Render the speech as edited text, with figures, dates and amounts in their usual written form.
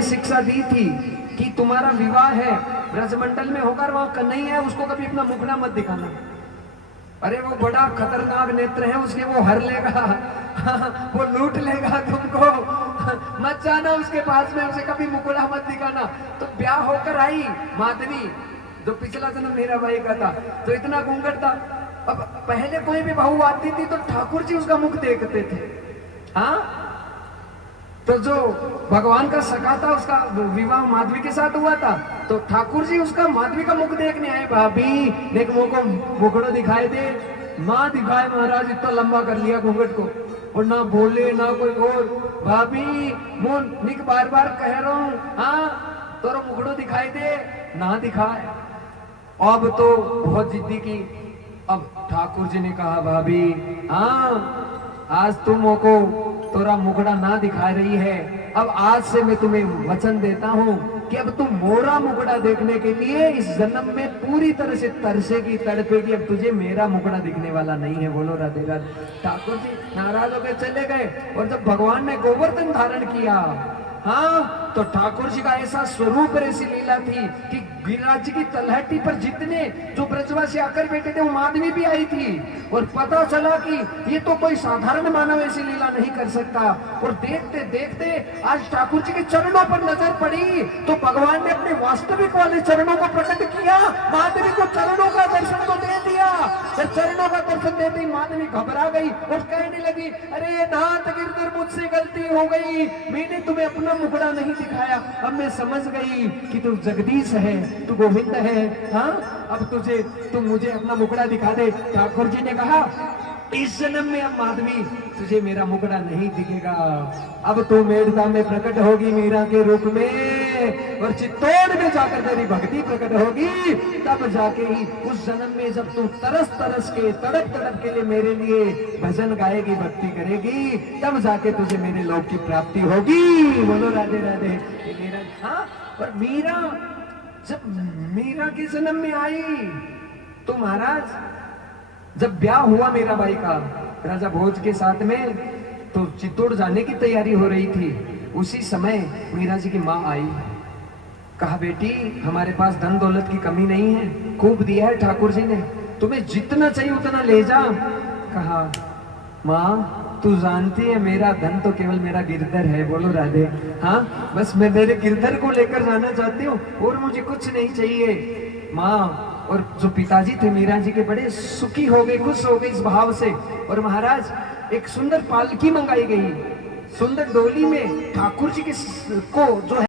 ये शिक्षा दी थी कि तुम्हारा विवाह है ब्रजमंडल में होकर, वहां कन्हैया है, उसको कभी अपना मुखड़ा मत दिखाना। अरे वो बड़ा खतरनाक नेत्र है उसके, वो हर लेगा वो लूट लेगा तुमको, मत जाना उसके पास में, उसे कभी मुखड़ा मत दिखाना। तो ब्याह होकर आई माधवी, जो पिछला जन्म मेरा भाई का था, तो इतना घूंघट था। अब पहले कोई भी बहू आती थी तो ठाकुर जी उसका मुख देखते थे। हाँ, तो जो भगवान का सखा था उसका विवाह माधवी के साथ हुआ था, तो ठाकुर जी उसका माधवी का मुख देखने आए। भाभी देख मुझको मुखड़ा दिखाई दे, माँ दिखाए महाराज, इतना लंबा कर लिया घूंघट को, और ना बोले ना कोई और। भाभी मोन निक बार बार कह रहा हूं, हाँ तोरा मुखड़ो दिखाई दे, ना दिखाए। अब तो बहुत जिद्दी की। अब ठाकुर जी ने कहा भाभी हाँ आज तुम को तोरा मुखड़ा ना दिखा रही है, अब आज से मैं तुम्हें वचन देता हूं कि अब तुम मोरा मुखड़ा देखने के लिए इस जन्म में पूरी तरह से तरसेगी, तड़पेगी। अब तुझे मेरा मुखड़ा दिखने वाला नहीं है। बोलो राधे राधे। ठाकुर जी नाराज होकर चले गए। और जब भगवान ने गोवर्धन धारण किया, हाँ, तो ठाकुर जी का ऐसा स्वरूप ऐसी लीला थी कि गिरिराज जी की तलहटी पर जितने जो ब्रजवासी आकर बैठे थे, वो माधवी भी आई थी। और पता चला कि ये तो कोई साधारण मानव ऐसी लीला नहीं कर सकता। और देखते देखते आज ठाकुर जी के चरणों पर नजर पड़ी, तो भगवान ने अपने वास्तविक वाले चरणों को प्रकट किया। माधवी को चरणों का दर्शन तो दे दिया, पर चरणों का दर्शन देते ही माधवी घबरा गई और कहने लगी, अरे नाथ गिरधर मुझसे गलती हो गई, मैंने तुम्हें अपना मुखड़ा नहीं दिखाया। अब मैं समझ गई कि तू जगदीश है, तू गोविंद है। हाँ, अब तू मुझे अपना मुखड़ा दिखा दे। ठाकुर जी ने कहा इस जन्म में अब माधवी तुझे मेरा मुखड़ा नहीं दिखेगा, अब तू मेरे सामने प्रकट होगी मीरा के रूप में, और चित्तौड़ में जाकर तेरी भक्ति प्रकट होगी। तब जाके ही उस जन्म में जब तू तरस तरस के तड़प तड़प के लिए मेरे लिए भजन गाएगी, भक्ति करेगी, तब जाके तुझे मेरे लोक की प्राप्ति होगी। बोलो राधे राधे। हाँ, और मीरा जब मीरा के जन्म में आई तो महाराज जब ब्याह हुआ मेरा भाई का राजा भोज के साथ में, तो चित्तौड़ जाने की तैयारी हो रही थी। उसी समय मीरा जी की माँ आई। कहा बेटी हमारे पास धन दौलत की कमी नहीं है, खूब दिया है ठाकुर जी ने, तुम्हें जितना चाहिए उतना ले जा। कहा माँ तू जानती है मेरा धन तो केवल मेरा गिरधर है। बोलो राधे। हाँ, बस मैं मेरे गिरधर को लेकर जाना चाहती हूँ और मुझे कुछ नहीं चाहिए। माँ और जो पिताजी थे मीरा जी के बड़े सुखी हो गए, खुश हो गए इस भाव से। और महाराज एक सुंदर पालकी मंगाई गई, सुंदर डोली में ठाकुर जी को जो है